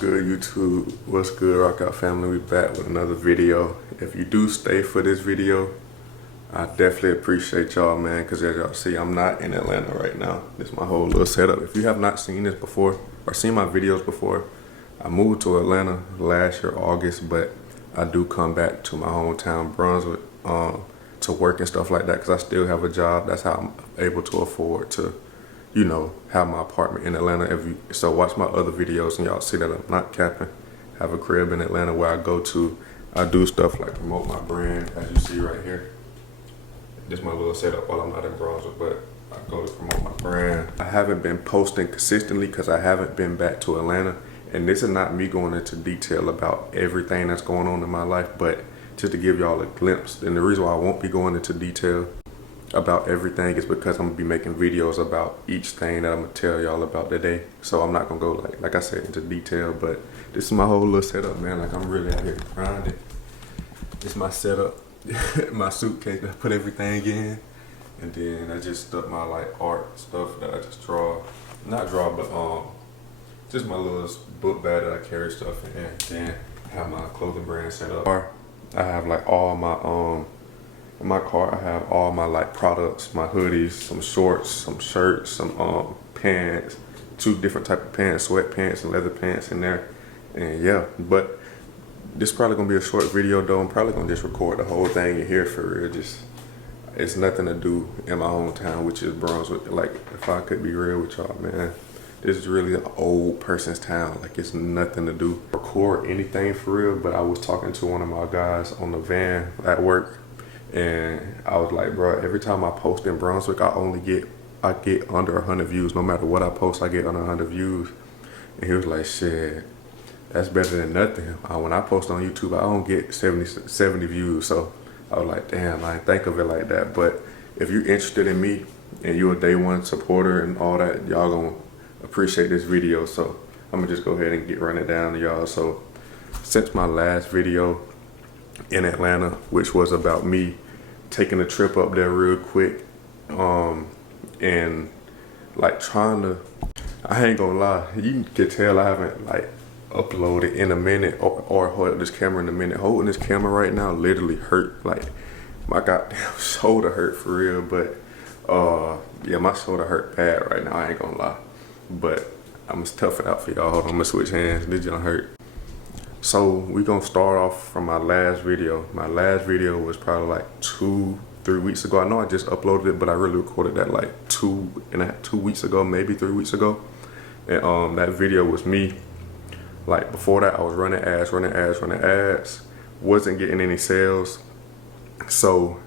Good YouTube, what's good Rock Out family? We back with another video. If you do stay for this video, I definitely appreciate y'all, man, because as y'all see, I'm not in Atlanta right now. This is my whole little setup. If you have not seen this before or seen my videos before, I moved to Atlanta last year August, but I do come back to my hometown Brunswick to work and stuff like that because I still have a job. That's how I'm able to afford to, you know, have my apartment in Atlanta. So watch my other videos and y'all see that I'm not capping. Have a crib in Atlanta where I go to. I do stuff like promote my brand, as you see right here. This is my little setup while I'm not in Brunswick, but I go to promote my brand. I haven't been posting consistently because I haven't been back to Atlanta. And this is not me going into detail about everything that's going on in my life, but just to give y'all a glimpse. And the reason why I won't be going into detail about everything is because I'm gonna be making videos about each thing that I'm gonna tell y'all about today. So I'm not gonna go like I said into detail, but this is my whole little setup, man. Like I'm really out here grinding. This is my setup, my suitcase that I put everything in, and then I just stuck my like art stuff that I just draw, not draw, but just my little book bag that I carry stuff in, and then have my clothing brand set up. I have like all my in my car, I have all my like products, my hoodies, some shorts, some shirts, some pants, 2 different type of pants, sweatpants and leather pants in there. And yeah, but this is probably gonna be a short video though. I'm probably gonna just record the whole thing in here for real. Just, it's nothing to do in my hometown, which is Brunswick. Like, if I could be real with y'all, man, this is really an old person's town. Like, it's nothing to do. Record anything for real, but I was talking to one of my guys on the van at work, and I was like, bro, every time I post in Brunswick, I get under 100 views. No matter what I post, I get under 100 views. And he was like, shit, that's better than nothing. When I post on YouTube, I don't get 70 views. So I was like, damn, I didn't think of it like that. But if you're interested in me and you're a day one supporter and all that, y'all gonna appreciate this video. So I'm gonna just go ahead and get running down to y'all. So since my last video in Atlanta, which was about me taking a trip up there real quick, and like I ain't gonna lie, you can tell I haven't like uploaded in a minute or held this camera in a minute. Holding this camera right now literally hurt. Like, my goddamn shoulder hurt for real. But yeah, my shoulder hurt bad right now, I ain't gonna lie. But I'm gonna tough it out for y'all. Hold on, I'm gonna switch hands. This junk hurt. So we gonna start off from my last video. My last video was probably like 2-3 weeks ago. I know I just uploaded it, but I really recorded that like 2 weeks ago, maybe 3 weeks ago. And that video was me. Like, before that, I was running ads, wasn't getting any sales. So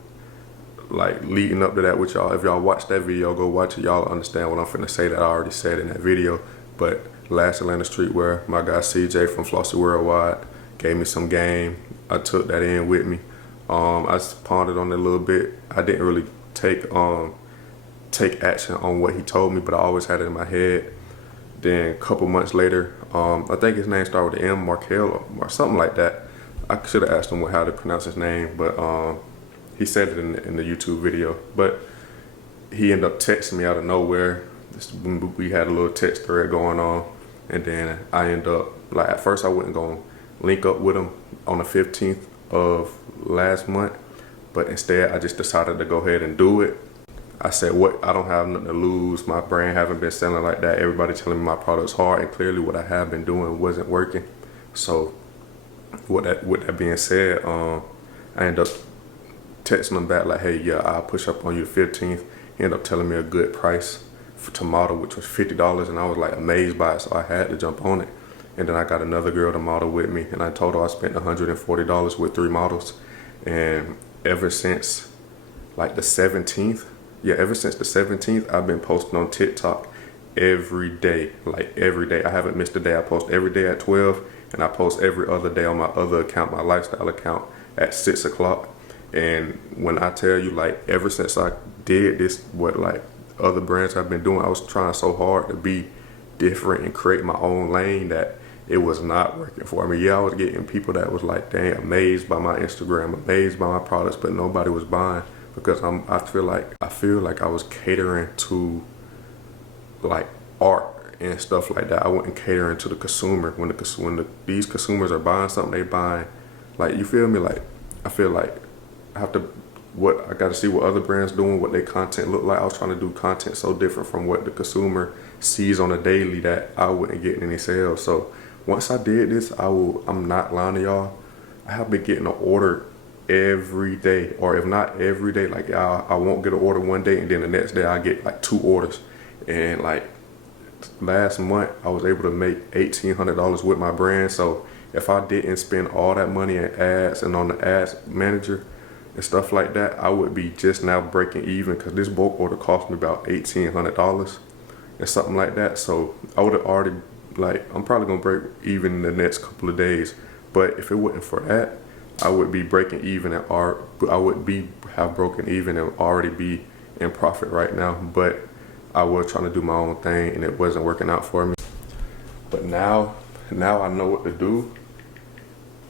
like, leading up to that with y'all, if y'all watch that video, go watch it, y'all understand what I'm finna say that I already said in that video. But last Atlanta streetwear, my guy CJ from Flossy Worldwide gave me some game. I took that in with me. I pondered on it a little bit. I didn't really take action on what he told me, but I always had it in my head. Then a couple months later, I think his name started with an M, Markel or something like that. I should have asked him how to pronounce his name, but he said it in the YouTube video. But he ended up texting me out of nowhere. We had a little text thread going on, and then I ended up, like, at first I wasn't gonna link up with him on the 15th of last month, but instead I just decided to go ahead and do it. I said, what, I don't have nothing to lose. My brand haven't been selling like that. Everybody telling me my product's hard, and clearly what I have been doing wasn't working. So with that being said, I ended up texting him back like, hey, yeah, I'll push up on you the 15th. He ended up telling me a good price to model, which was $50, and I was like amazed by it, so I had to jump on it. And then I got another girl to model with me, and I told her I spent $140 with 3 models. And ever since like the 17th, ever since the 17th, I've been posting on TikTok every day, like every day. I haven't missed a day. I post every day at 12, and I post every other day on my other account, my lifestyle account, at 6 o'clock. And when I tell you, like, ever since I did this, what like other brands I've been doing, I was trying so hard to be different and create my own lane that it was not working for me. Yeah, I was getting people that was like, dang, amazed by my Instagram, amazed by my products, but nobody was buying because I feel like I was catering to like art and stuff like that. I wasn't catering to the consumer. These consumers are buying something, they buying, like, you feel me? Like, I feel like I have to, I got to see what other brands doing, what their content look like. I was trying to do content so different from what the consumer sees on a daily that I wouldn't get any sales. So once I did this, I'm not lying to y'all, I have been getting an order every day, or if not every day, like I won't get an order one day and then the next day I get like 2 orders. And like last month I was able to make $1,800 with my brand. So if I didn't spend all that money in ads and on the ads manager and stuff like that, I would be just now breaking even, because this bulk order cost me about $1,800 and something like that. So I would have already, like, I'm probably gonna break even in the next couple of days. But if it wasn't for that, I would be breaking even have broken even and already be in profit right now. But I was trying to do my own thing and it wasn't working out for me. But now I know what to do.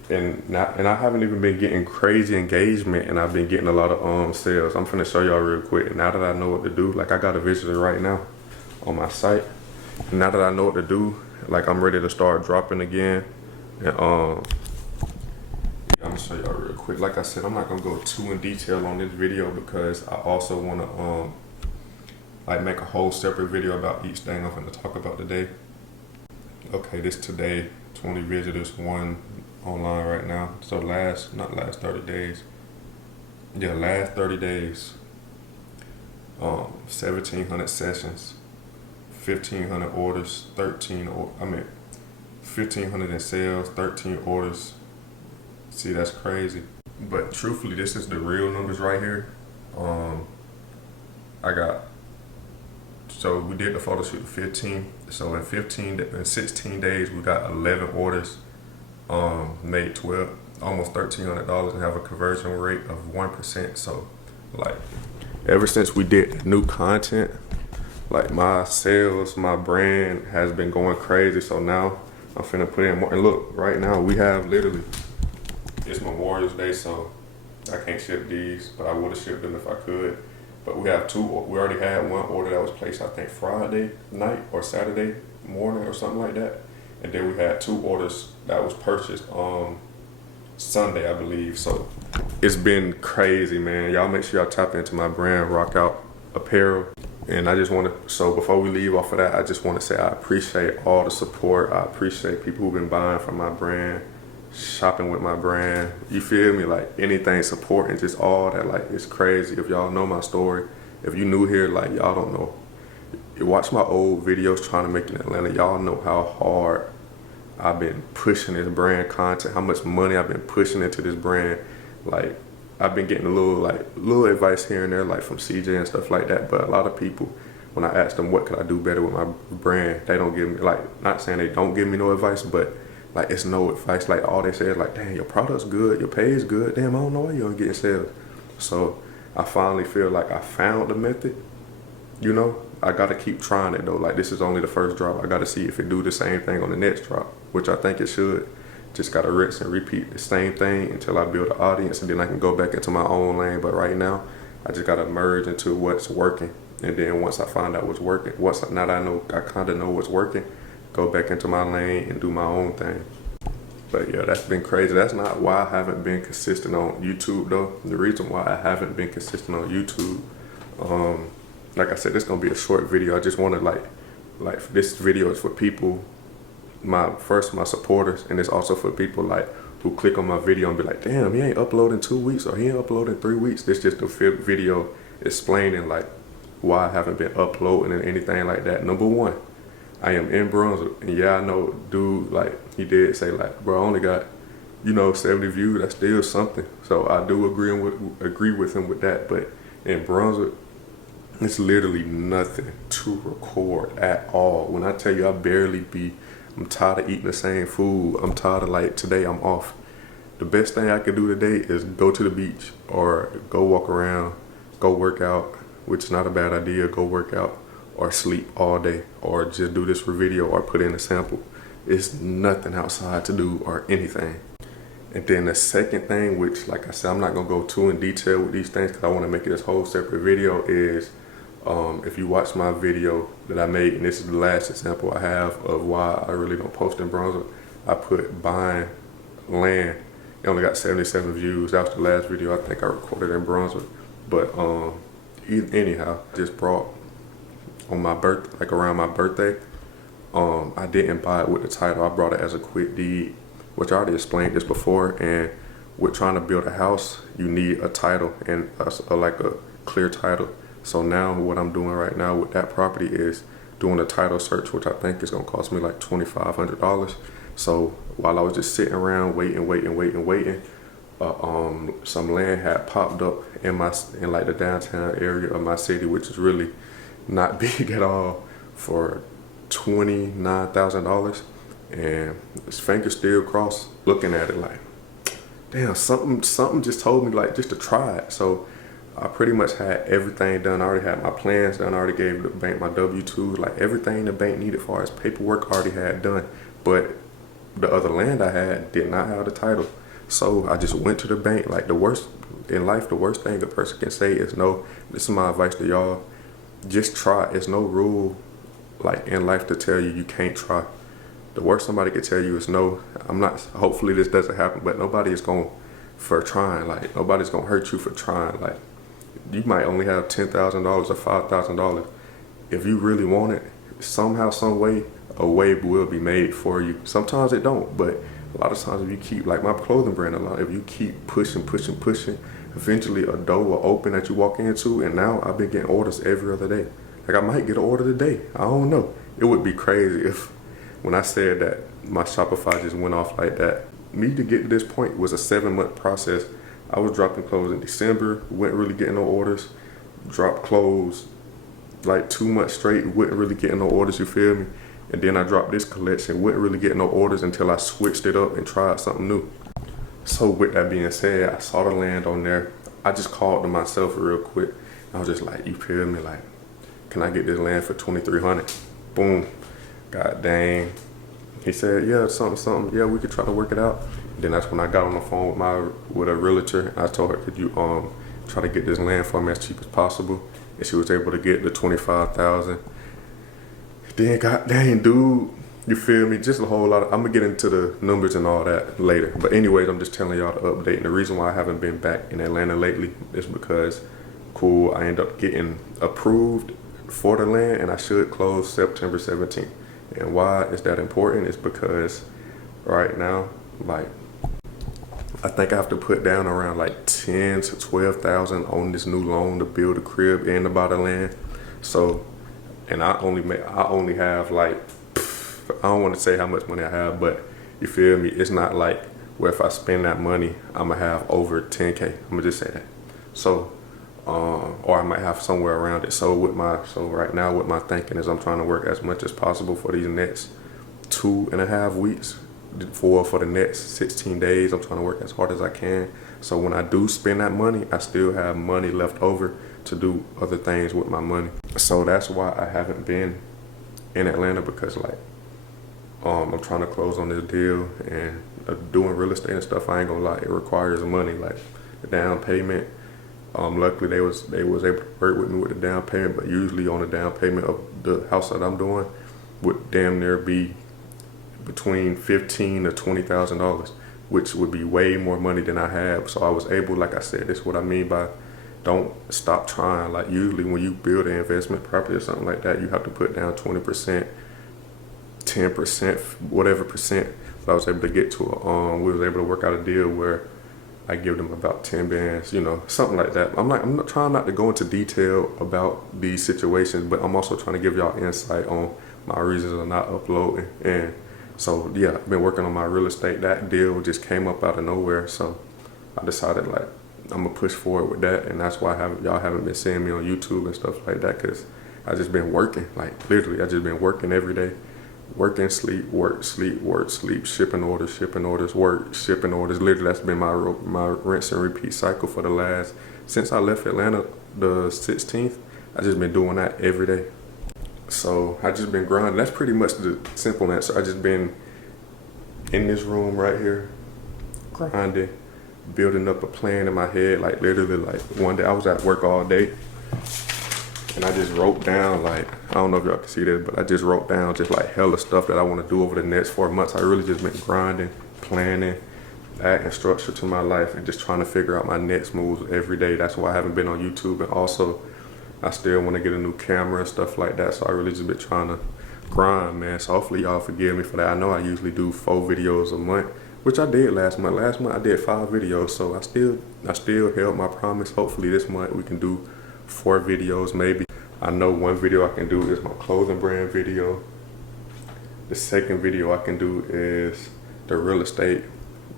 And I haven't even been getting crazy engagement, and I've been getting a lot of sales. I'm finna show y'all real quick. Now that I know what to do, like I got a visitor right now on my site. And now that I know what to do, like I'm ready to start dropping again. And I'm gonna show y'all real quick. Like I said, I'm not gonna go too in detail on this video because I also wanna like make a whole separate video about each thing I'm gonna talk about today. Okay, this today, 20 visitors, 1 online right now. So last 30 days. Yeah, last 30 days. 1,700 sessions, 1,500 orders, 1,500 in sales, 13 orders. See, that's crazy. But truthfully, this is the real numbers right here. So we did the photo shoot 15. So in 16 days, we got 11 orders, made almost $1,300 and have a conversion rate of 1%. So like ever since we did new content, like my sales, my brand has been going crazy. So now I'm finna put in more. And look, right now we have literally, it's Memorial Day, so I can't ship these, but I would have shipped them if I could. But we have 2, we already had 1 order that was placed, I think Friday night or Saturday morning or something like that. And then we had 2 orders that was purchased Sunday, I believe. So it's been crazy, man. Y'all make sure y'all tap into my brand, Rock Out Apparel. And I just so before we leave off of that, I just want to say I appreciate all the support. I appreciate people who've been buying from my brand, shopping with my brand. You feel me? Like anything supporting, just all that, like it's crazy. If y'all know my story, if you new here, like y'all don't know. You watch my old videos trying to make it in Atlanta, y'all know how hard I've been pushing this brand content, how much money I've been pushing into this brand. Like I've been getting a little advice here and there, like from CJ and stuff like that. But a lot of people, when I ask them what could I do better with my brand, they don't give me, like, not saying they don't give me no advice, but like it's no advice. Like all they say is like, dang, your product's good, your pay is good. Damn, I don't know why you aren't getting sales. So I finally feel like I found the method. You know, I gotta keep trying it though. Like this is only the first drop. I gotta see if it do the same thing on the next drop, which I think it should. Just gotta rinse and repeat the same thing until I build an audience, and then I can go back into my own lane. But right now, I just gotta merge into what's working. And then once I find out what's working, now that I kinda know what's working, go back into my lane and do my own thing. But yeah, that's been crazy. That's not why I haven't been consistent on YouTube though. The reason why I haven't been consistent on YouTube, like I said, this gonna be a short video. I just wanna like this video is for people, my supporters, and it's also for people like who click on my video and be like, damn, he ain't uploading 2 weeks or he ain't uploading 3 weeks. This just a video explaining like why I haven't been uploading and anything like that. Number 1, I am in Brunswick, and yeah, I know, dude, like, he did say, like, bro, I only got, 70 views, that's still something. So I do agree with him with that, but in Brunswick, it's literally nothing to record at all. When I tell you I'm tired of eating the same food. I'm tired of, like, today I'm off. The best thing I could do today is go to the beach or go walk around, go work out, which is not a bad idea, go work out, or sleep all day, or just do this for video, or put in a sample. It's nothing outside to do or anything. And then the second thing, which like I said, I'm not gonna go too in detail with these things because I want to make it this whole separate video, is If you watch my video that I made, and this is the last example I have of why I really don't post in Brunswick, I put buying land. It only got 77 views. That was the last video I think I recorded in Brunswick. But anyhow, just brought on my birth, like around my birthday. I didn't buy it with the title. I brought it as a quick deed, which I already explained this before. And with trying to build a house, you need a title and like a clear title. So now what I'm doing right now with that property is doing a title search, which I think is gonna cost me like $2,500. So while I was just sitting around waiting, some land had popped up in like the downtown area of my city, which is really not big at all, for $29,000. And his fingers still crossed looking at it like, damn, something just told me like just to try it. So I pretty much had everything done. I already had my plans done. I already gave the bank my W-2s, like everything the bank needed as far as paperwork I already had done. But the other land I had did not have the title. So I just went to the bank. Like the worst in life, the worst thing a person can say is no. This is my advice to y'all. Just try. It's no rule like in life to tell you can't try. The worst somebody could tell you is no. Hopefully this doesn't happen, but nobody is going for trying. Like nobody's gonna hurt you for trying. Like you might only have $10,000 or $5,000. If you really want it, somehow, some way, a way will be made for you. Sometimes it don't, but a lot of times if you keep, like my clothing brand, if you keep pushing, eventually a door will open that you walk into. And now I've been getting orders every other day. Like I might get an order today. I don't know. It would be crazy if when I said that my Shopify just went off like that. Me to get to this point was a 7-month process. I was dropping clothes in December, wasn't really getting no orders. Dropped clothes like 2 months straight, wasn't really getting no orders, you feel me? And then I dropped this collection, wasn't really getting no orders until I switched it up and tried something new. So with that being said, I saw the land on there. I just called to myself real quick. I was just like, you feel me? Like, can I get this land for $2,300? Boom. God dang. He said, yeah, something. Yeah, we could try to work it out. Then that's when I got on the phone with a realtor. I told her, could you try to get this land for me as cheap as possible? And she was able to get the $25,000. Then god dang, dude, you feel me? Just a whole lot. I'm gonna get into the numbers and all that later. But anyways, I'm just telling y'all the update. And the reason why I haven't been back in Atlanta lately is because, I ended up getting approved for the land, and I should close September 17th. And why is that important? Is because right now, like, I think I have to put down around like 10 to 12,000 on this new loan to build a crib and to buy the land. So, and I only have like, I don't want to say how much money I have, but you feel me? It's not like where if I spend that money, I'm gonna have over 10K. I'm gonna just say that. So, or I might have somewhere around it. So right now what my thinking is, I'm trying to work as much as possible for these next 2.5 weeks. For the next 16 days, I'm trying to work as hard as I can. So when I do spend that money, I still have money left over to do other things with my money. So that's why I haven't been in Atlanta, because like, I'm trying to close on this deal, and doing real estate and stuff, I ain't gonna lie, it requires money, like the down payment. Luckily they was able to work with me with the down payment, but usually on the down payment of the house that I'm doing would damn near be between $15,000 to $20,000, which would be way more money than I have. So I was able, like I said, this is what I mean by don't stop trying. Like usually when you build an investment property or something like that, you have to put down 20%, 10%, whatever percent. But I was able to get to we was able to work out a deal where I give them about 10 bands, something like that. I'm not trying not to go into detail about these situations, but I'm also trying to give y'all insight on my reasons of not uploading. And so yeah, I've been working on my real estate. That deal just came up out of nowhere, so I decided like I'm gonna push forward with that, and that's why y'all haven't been seeing me on YouTube and stuff like that, because I just been working. Like literally, I just been working every day. Working, sleep, work, sleep, shipping orders, work, shipping orders. Literally, that's been my rinse and repeat cycle for the last, since I left Atlanta the 16th. I just been doing that every day. So I just been grinding. That's pretty much the simple answer. I just been in this room right here, grinding, building up a plan in my head. Like literally, like one day I was at work all day, And I just wrote down, like, I don't know if y'all can see this, but I just wrote down just like hella stuff that I want to do over the next 4 months. I really just been grinding, planning, adding structure to my life, and just trying to figure out my next moves every day. That's why I haven't been on YouTube. And also, I still want to get a new camera and stuff like that. So I really just been trying to grind, man. So hopefully y'all forgive me for that. I know I usually do 4 videos a month, which I did last month. Last month I did 5 videos. So I still held my promise. Hopefully this month we can do 4 videos maybe. I know one video I can do is my clothing brand video. The second video I can do is the real estate.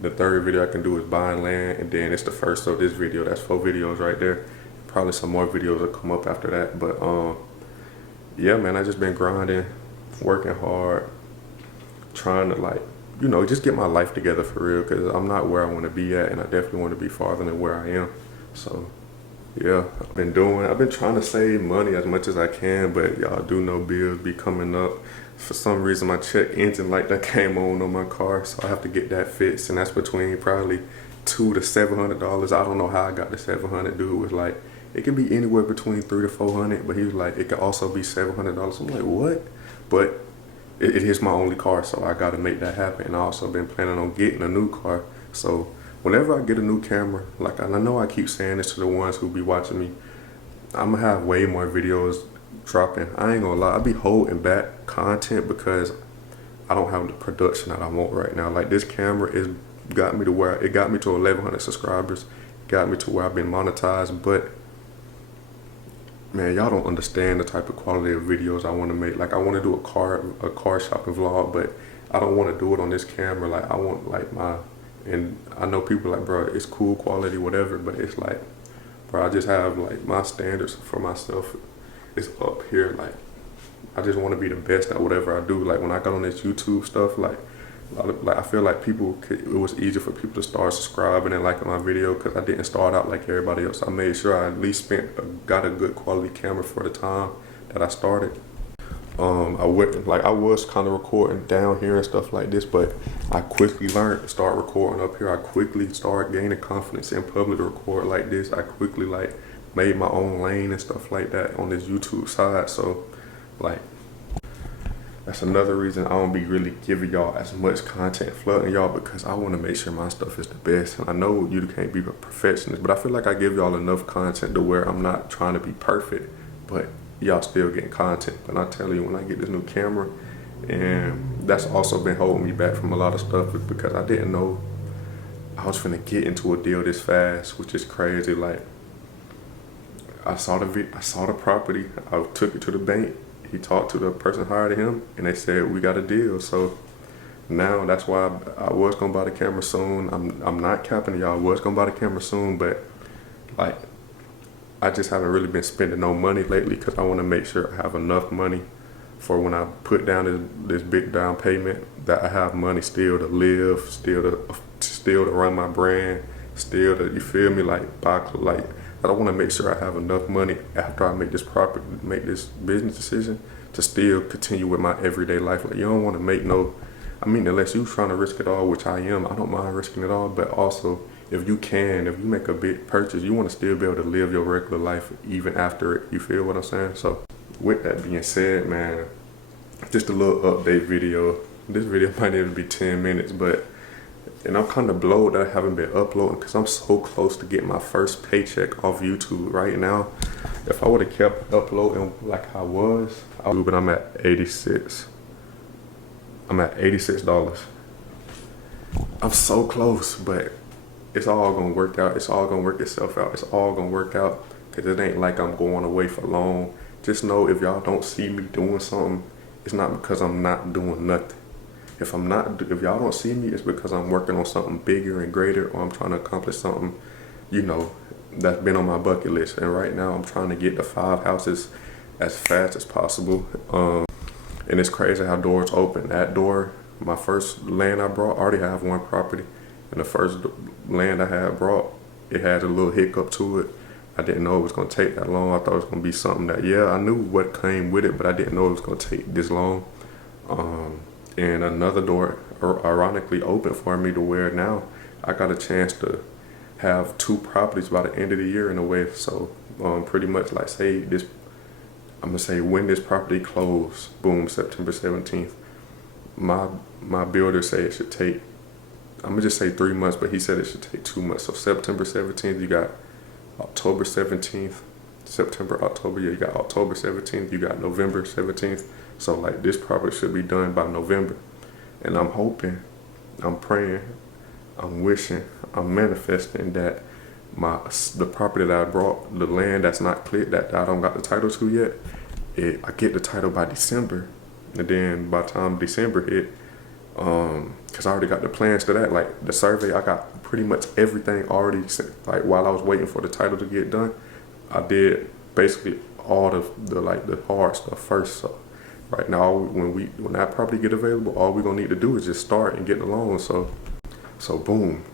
The third video I can do is buying land, and then it's the first of this video. That's 4 videos right there. Probably some more videos will come up after that. But yeah, man, I just been grinding, working hard, trying to, like, you know, just get my life together for real, because I'm not where I want to be at, and I definitely want to be farther than where I am. So yeah, I've been trying to save money as much as I can, but y'all do know bills be coming up. For some reason my check engine light that came on my car, so I have to get that fixed, and that's between probably $200 to $700. I don't know how I got the $700. Dude was like, it can be anywhere between $300 to $400, but he was like, it could also be $700. I'm like, what? But it is my only car, so I gotta make that happen. And I also been planning on getting a new car. So whenever I get a new camera, like, and I know I keep saying this to the ones who be watching me, I'm gonna have way more videos dropping. I ain't gonna lie, I be holding back content because I don't have the production that I want right now. Like, this camera got me to 1,100 subscribers, got me to where I've been monetized, but man, y'all don't understand the type of quality of videos I want to make. Like, I want to do a car shopping vlog, but I don't want to do it on this camera. Like, I want, like, and I know people like, bro, it's cool quality, whatever, but it's like, bro, I just have, like, my standards for myself is up here. Like, I just want to be the best at whatever I do. Like, when I got on this YouTube stuff, like I feel like it was easier for people to start subscribing and liking my video, because I didn't start out like everybody else. I made sure I at least got a good quality camera for the time that I started. I was kind of recording down here and stuff like this, but I quickly learned to start recording up here. I quickly started gaining confidence in public to record like this. I quickly, like, made my own lane and stuff like that on this YouTube side. So, like, that's another reason I don't be really giving y'all as much content, flooding y'all, because I want to make sure my stuff is the best. And I know you can't be a perfectionist, but I feel like I give y'all enough content to where I'm not trying to be perfect, but y'all still getting content. But I tell you, when I get this new camera, and that's also been holding me back from a lot of stuff, because I didn't know I was finna get into a deal this fast, which is crazy. Like, I saw the property, I took it to the bank. He talked to the person hired him, and they said, we got a deal. So now that's why I was gonna buy the camera soon. I'm not capping y'all. I was gonna buy the camera soon, but, like, I just haven't really been spending no money lately, because I want to make sure I have enough money for when I put down this big down payment, that I have money still to live, still to run my brand, still to, you feel me, like, buy, like, I don't want to make sure I have enough money after I make this business decision to still continue with my everyday life. Like, you don't want to make unless you're trying to risk it all, which I am, I don't mind risking it all. But also, if you make a big purchase, you want to still be able to live your regular life even after it. You feel what I'm saying? So with that being said, man, just a little update video. This video might even be 10 minutes, and I'm kind of blowed that I haven't been uploading, because I'm so close to getting my first paycheck off YouTube right now. If I would have kept uploading like I was, but I'm at $86. I'm at $86. I'm so close, but it's all gonna work out. It's all gonna work itself out. It's all gonna work out, because it ain't like I'm going away for long. Just know, if y'all don't see me doing something, it's not because I'm not doing nothing. If y'all don't see me, it's because I'm working on something bigger and greater, or I'm trying to accomplish something, you know, that's been on my bucket list. And right now I'm trying to get the 5 houses as fast as possible. And it's crazy how doors open. That door, my first land I brought, I already have one property. And the first land I had brought, it had a little hiccup to it. I didn't know it was gonna take that long. I thought it was gonna be something that, yeah, I knew what came with it, but I didn't know it was gonna take this long. And another door ironically opened for me, to where now I got a chance to have 2 properties by the end of the year in a way. So pretty much, like, say I'm gonna say when this property closed, boom, September 17th. My builder said it should take, I'm gonna just say 3 months, but he said it should take 2 months. So September 17th, you got October 17th, September, October, yeah, you got October 17th, you got November 17th. So like this property should be done by November. And I'm hoping, I'm praying, I'm wishing, I'm manifesting that the property that I brought, the land that's not cleared, that I don't got the title to yet, I get the title by December. And then by the time December hit, because I already got the plans to that, like the survey, I got pretty much everything already, like while I was waiting for the title to get done, I did basically all the hard stuff first. So right now, when that property get available, all we're gonna need to do is just start and get the loan. So boom,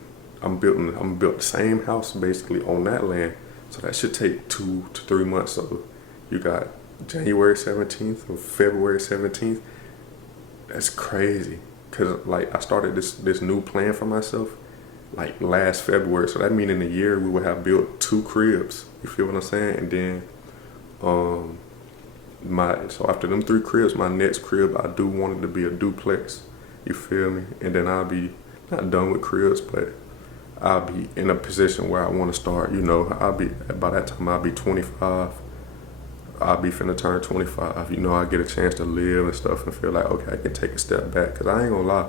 I'm built the same house basically on that land. So that should take 2 to 3 months. So you got January 17th or February 17th. That's crazy. Cause like I started this new plan for myself like last February. So that means in a year we would have built 2 cribs. You feel what I'm saying? And then so after them 3 cribs, my next crib, I do want it to be a duplex. You feel me? And then I'll be not done with cribs, but I'll be in a position where I want to start. You know, by that time I'll be 25. I'll be finna turn 25. You know, I get a chance to live and stuff and feel like, okay, I can take a step back. Cause I ain't gonna lie,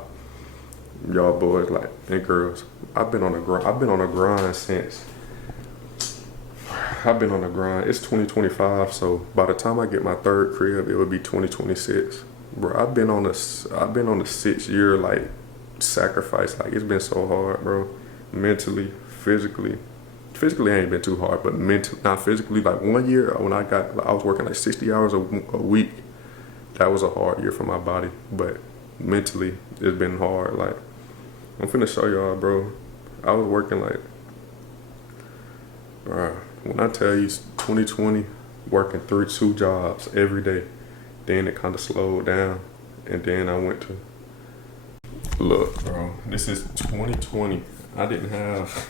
y'all boys like and girls, I've been on a grind since. I've been on a grind. It's 2025, so by the time I get my 3rd crib, it would be 2026. Bro, I've been on a 6-year like sacrifice. Like it's been so hard, bro. Mentally, physically ain't been too hard, but mentally, not physically. Like 1 year when I was working like 60 hours a week. That was a hard year for my body, but mentally it's been hard. Like I'm finna show y'all, bro. I was working like, when I tell you 2020, working 2 jobs every day, then it kind of slowed down, and then I went to, look, bro, this is 2020. I didn't have,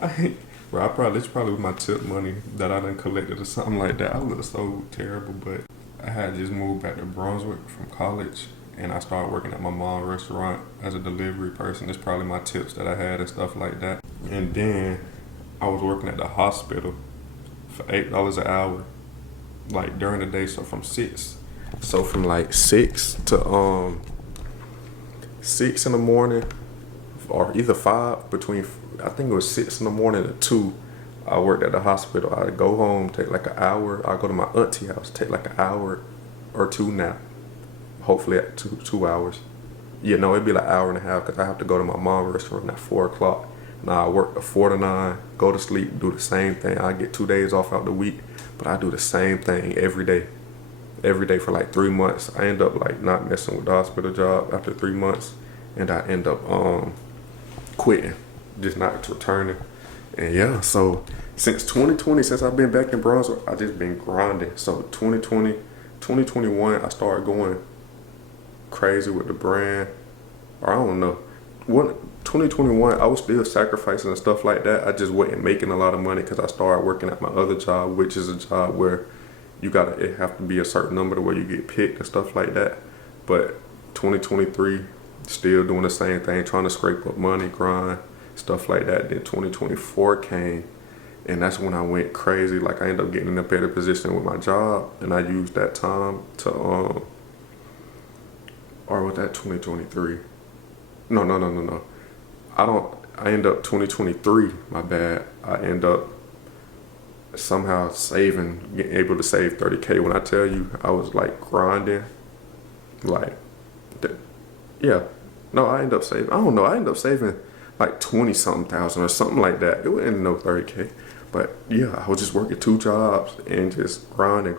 this probably was my tip money that I done collected or something like that. I look so terrible, but I had just moved back to Brunswick from college, and I started working at my mom's restaurant as a delivery person. It's probably my tips that I had and stuff like that. And then I was working at the hospital for $8 an hour, like during the day. So from like 6 to 6 in the morning, or either 5, between, I think it was 6 in the morning to 2. I worked at the hospital. I'd go home, take like an hour. I'd go to my auntie house, take like an hour or 2 nap. Hopefully at 2 hours. Yeah, no, it'd be like an hour and a half because I have to go to my mom's restaurant at 4 o'clock. Now I work 4 to 9, go to sleep, do the same thing. I get 2 days off out the week, but I do the same thing every day for like 3 months. I end up like not messing with the hospital job after 3 months, and I end up quitting, just not returning. And yeah, so since 2020, since I've been back in Brunswick, I just been grinding. So 2020, 2021, I started going crazy with the brand, or I don't know. 2021, I was still sacrificing and stuff like that. I just wasn't making a lot of money because I started working at my other job, which is a job where it have to be a certain number to where you get picked and stuff like that. But 2023, still doing the same thing, trying to scrape up money, grind, stuff like that. Then 2024 came, and that's when I went crazy. Like I ended up getting in a better position with my job, and I used that time to or was that 2023? No. I end up 2023, my bad. I end up somehow getting able to save 30K. When I tell you I was like grinding, like, I end up saving, I end up saving like 20-something thousand or something like that. It wasn't no 30K. But yeah, I was just working 2 jobs and just grinding,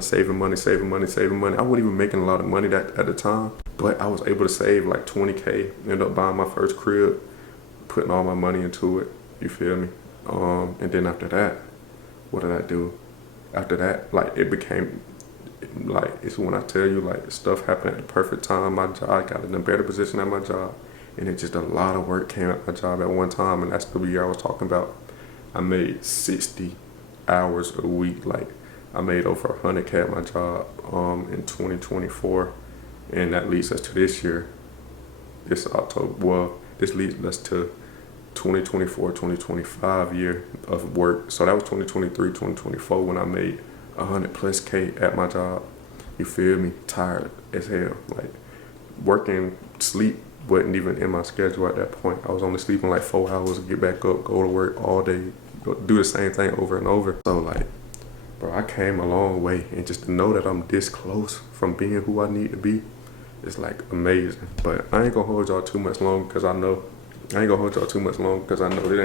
saving money. I wasn't even making a lot of money at the time, but I was able to save like 20K, end up buying my first crib, putting all my money into it, you feel me? And then after that, what did I do? After that, like it became, like it's when I tell you like stuff happened at the perfect time. My job, I got in a better position at my job, and it just a lot of work came at my job at one time, and that's the year I was talking about. I made 60 hours a week, like I made over 100K at my job in 2024, and that leads us to this year. This October, well, this leads us to 2024-2025 year of work. So that was 2023-2024 when I made 100+K at my job. You feel me? Tired as hell. Like, working, sleep wasn't even in my schedule at that point. I was only sleeping like 4 hours, get back up, go to work all day, do the same thing over and over. So like, bro, I came a long way, and just to know that I'm this close from being who I need to be, it's like amazing. But I ain't gonna hold y'all too much long, because I know there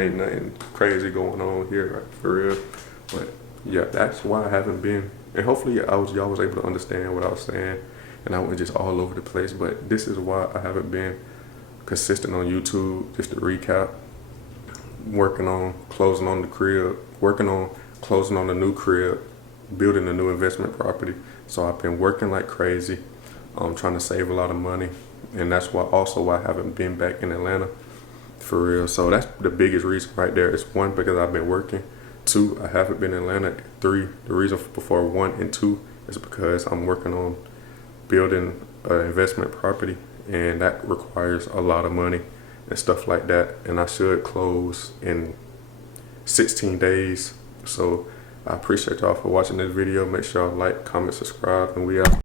ain't nothing crazy going on here, right, for real. But yeah, that's why I haven't been, and hopefully y'all was able to understand what I was saying, and I wasn't just all over the place. But this is why I haven't been consistent on YouTube. Just to recap, working on closing on the crib, working on closing on the new crib, building a new investment property. So I've been working like crazy, trying to save a lot of money, and that's why I haven't been back in Atlanta, for real. So that's the biggest reason right there. It's one, because I've been working. Two, I haven't been in Atlanta. Three, the reason before one and two is because I'm working on building an investment property, and that requires a lot of money and stuff like that. And I should close in 16 days. So I appreciate y'all for watching this video. Make sure y'all like, comment, subscribe, and we out.